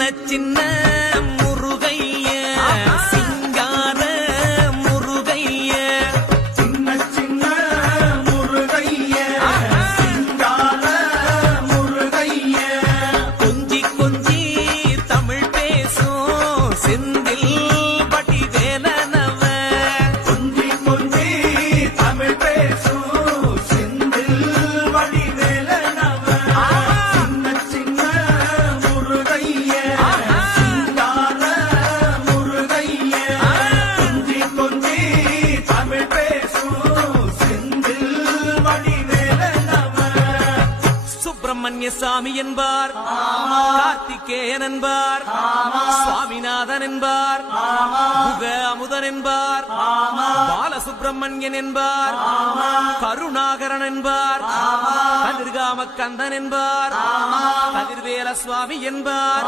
சின்ன முருகைய சிங்கார முருகைய சின்ன சின்ன முருகைய சிங்கார முருகைய கொஞ்சி கொஞ்சி தமிழ் பேசும் செந்தில் வடிவேலனவ கொஞ்சி கொஞ்சி தமிழ் பேசும் செந்தில் வடிவேலனவ சின்ன சின்ன முருகைய சிங்கார முருகைய கொஞ்சி கொஞ்சி தமிழ் பேசும் செந்தில் வடிவேலனவ சுப்பிரமணிய சாமி என்பார், கார்த்திகேயன் என்பார், சுவாமிநாதன் என்பார், முக அமுதன் என்பார், பாலசுப்பிரமணியன் என்பார், கருணாகரன் என்பார், கதிர்காம கந்தன் என்பார், கதிர்வேல சுவாமி என்பார்,